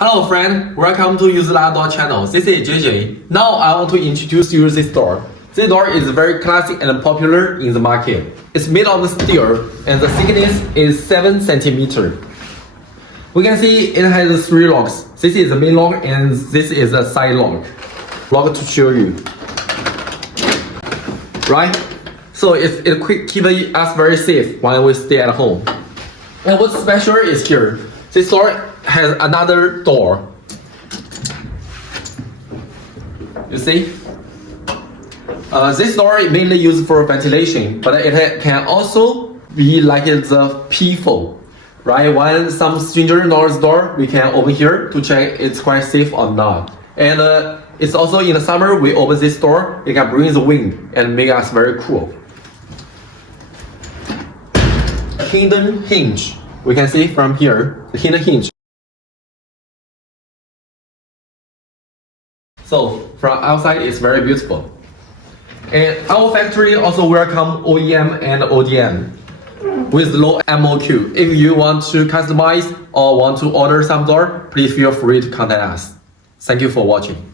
Hello friend, welcome to USELUCK Door channel. This is JJ. Now I want to introduce you this door. This door is very classic and popular in the market. It's made of steel and the thickness is 7 centimeters. We can see it has 3 locks. This is the main lock and this is the side lock. Lock to show you. Right? So it keeps us very safe when we stay at home. And what's special is here. This door has another door. You see? This door is mainly used for ventilation, but it can also be like the peephole. Right? When some stranger knocks the door, we can open here to check it's quite safe or not. And it's also in the summer, we open this door, it can bring the wind and make us very cool. Hidden hinge. We can see from here, the hidden hinge. So from outside, it's very beautiful. And our factory also welcome OEM and ODM with low MOQ. If you want to customize or want to order some door, please feel free to contact us. Thank you for watching.